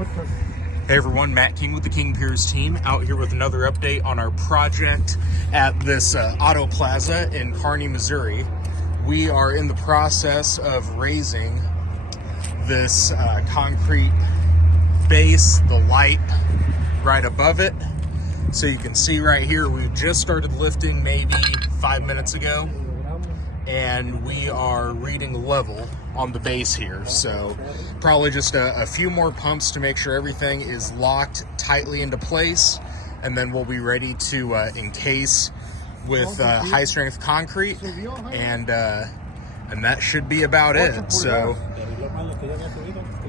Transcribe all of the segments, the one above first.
Hey everyone, Matt King with the King Piers team, out here with another update on our project at this Auto Plaza in Kearney, Missouri. We are in the process of raising this concrete base, the light right above it. So you can see right here, we just started lifting maybe 5 minutes ago, and we are reading level on the base here. So probably just a few more pumps to make sure everything is locked tightly into place, and then we'll be ready to encase with high strength concrete, and that should be about it. So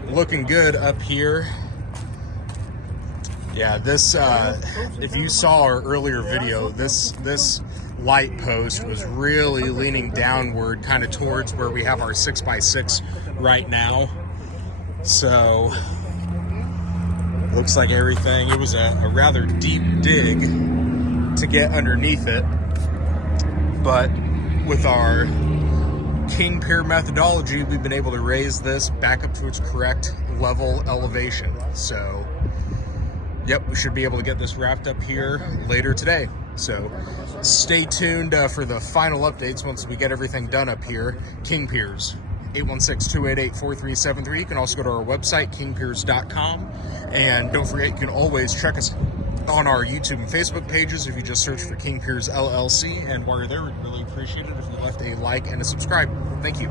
looking good up here. Yeah, this if you saw our earlier video, this light post was really leaning downward, kind of towards where we have our 6x6 right now. So looks like everything, it was a rather deep dig to get underneath it, but with our King Pier methodology, we've been able to raise this back up to its correct level elevation. So yep, we should be able to get this wrapped up here later today. So stay tuned for the final updates once we get everything done up here. King Piers, 816-288-4373. You can also go to our website, kingpiers.com. And don't forget, you can always check us on our YouTube and Facebook pages if you just search for King Piers LLC. And while you're there, we'd really appreciate it if you left a like and a subscribe. Thank you.